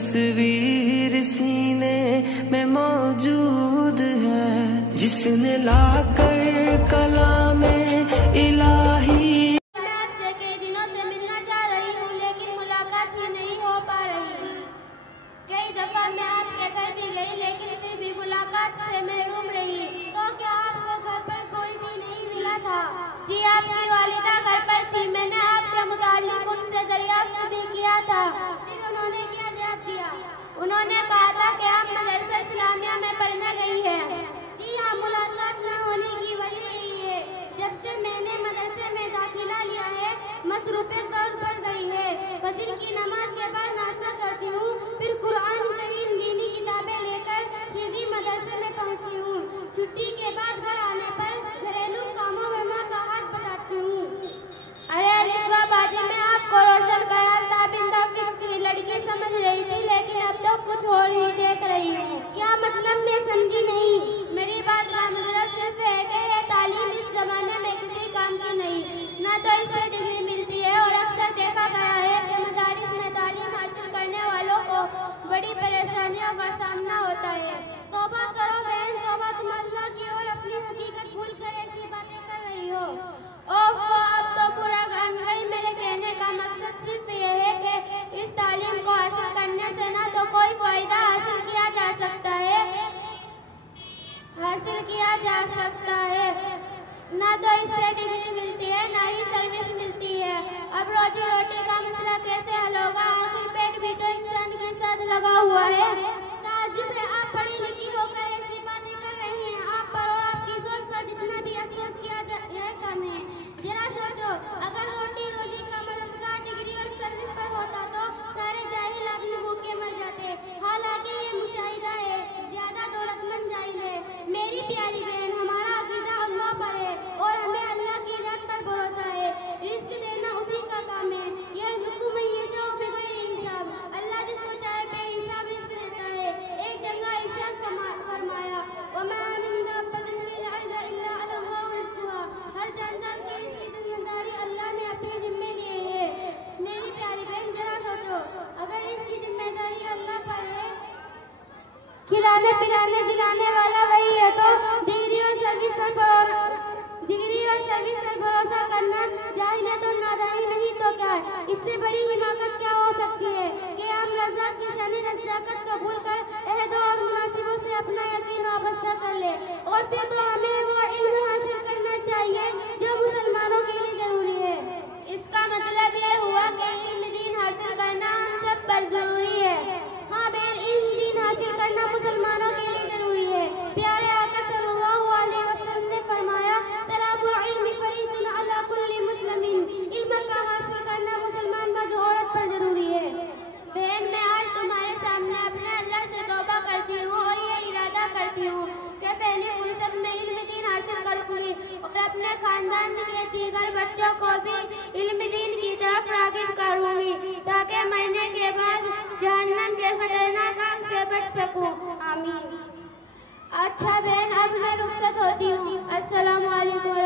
तस्वीर सीने में मौजूद है, जिसने लाकर कलामे इलाही। मैं आपसे कई दिनों से मिलना चाह रही हूँ, लेकिन मुलाकात ही नहीं हो पा रही। कई दफा मैं आपके घर भी गई, लेकिन फिर भी मुलाकात से महरूम रही। तो क्या आपको घर पर कोई भी नहीं मिला था? जी, आपकी वालिदा घर पर थी। मैंने आपके मुतालिक उनसे दरियाफ्त भी किया था। फिर उन्होंने क्या जवाब दिया? उन्होंने कहा था कि आप मदरसा इस्लामिया में पढ़ने गई है। जी हाँ, मुलाकात न होने की वजह यही है, जब से मैंने मदरसे में दाखिला लिया है मसरूफियत बहुत बढ़ गई है। फजर की नमाज के बाद नाश्ता करती हूँ, फिर कुरान करीम दीनी किताबें लेकर सीधी मदरसे में पहुँचती हूँ। छुट्टी के बाद घर आने पर घरेलू कामों में माँ का हाथ बटाती हूँ। अरे रिश्वा बाजी, मैं आपको रोशन ख्याल ताबिंदा फिक्र की लड़की समझ रही थी, लेकिन अब तो कुछ और ही देख रही हूँ। क्या मतलब? मैं समझी नहीं। मेरी बात का मतलब सिर्फ है कि ये तालीम इस जमाने में किसी काम की नहीं, ना तो इससे डिग्री मिलती है, और अक्सर देखा गया है कि मदारिस में तालीम हासिल करने वालों को बड़ी परेशानियों का सामना होता है। तौबा करो बहन, तौबा, तुम अल्लाह की और अपनी हकीकत भूल कर ऐसी बातें कर रही हो। ओह, अब तो पूरा काम गई। मेरे कहने का मकसद सिर्फ ये है कि इस तालीम को हासिल करने से ना तो कोई फायदा हासिल किया जा सकता है, ना तो इससे डिग्री मिलती है, ना ही सर्विस मिलती है। अब रोजी रोटी का मसला कैसे हल होगा? आखिर पेट भी तो इंसान के साथ लगा हुआ है। ताज्जुब है, आप पढ़ी लिखी होकर ऐसी बातें कर रही हैं। आप पर और आपकी सोच पर जितना भी अफसोस किया जाए यह कम है। जरा सोचो, अगर रोटी रोजी का मददगार डिग्री और सर्विस पर होता तो सारे जाहिल अपने भूखे मर जाते। हालांकि ये मुशाहिदा है, ज्यादा दौलतमंद जाहिल है। मेरी प्यारी बहन, हमारा अकीदा अल्लाह पर है और हमें अल्लाह की जात पर भरोसा है। रिस्क देना उसी का काम है। यर्ज़ुक़ु मन यशाउ बिग़ैरि हिसाब। अल्लाह जिसको चाहे बेहिसाब रिस्क देता है। एक जगह इरशाद फरमाया, वमा मिन दाब्बतिन फिल अर्ज़ि इल्ला अल्लाहु रिज़्क़ुहा। हर जान की इसकी जिम्मेदारी अल्लाह ने अपने जिम्मे लिए है। मेरी प्यारी बहन, जरा सोचो, अगर इसकी जिम्मेदारी अल्लाह पर है, खिलाने पिलाने जिलाने वाला वही है, तो डिग्री और सर्विस पर भरोसा करना जाहिलियत और नादानी नहीं तो क्या है? इससे बड़ी हिमाकत क्या हो सकती है कि हम रज़्ज़ाक़ की शान रज़्ज़ाक़त को भूलकर अहद और मुनासिबों से अपना यकीन वाबस्ता कर ले। और फिर तो हमें वो इल्म हासिल करना चाहिए जो मुसलमानों के लिए जरूरी है। इसका मतलब ये हुआ कि इल्म दीन हासिल करना हम सब पर जरूरी है। हाँ बहन, इल्म दीन हासिल करना मुसलमानों के लिए जरूरी है। प्यारे आका सल्लल्लाहु अलैहि वसल्लम ने फरमाया, तलाबुल इल्मी फरीज़तुन अला कुल्ली मुस्लिमिन। इल्म का हासिल करना मुसलमान मर्द औरत पर जरूरी है। बहन, मैं आज तुम्हारे सामने अपने अल्लाह से तौबा करती हूँ और ये इरादा करती हूँ कि पहली फुर्सत में इल्म दीन हासिल करूँगी और अपने खानदान के दीगर बच्चों को भी इल्म दीन की तरफ राग़िब करूँगी, ताकि मरने के बाद जहन्नम के खतरनाक आग से बच सकूँ। आमीन। अच्छा बहन, अब मैं रुखसत होती हूँ। अस्सलामु अलैकुम।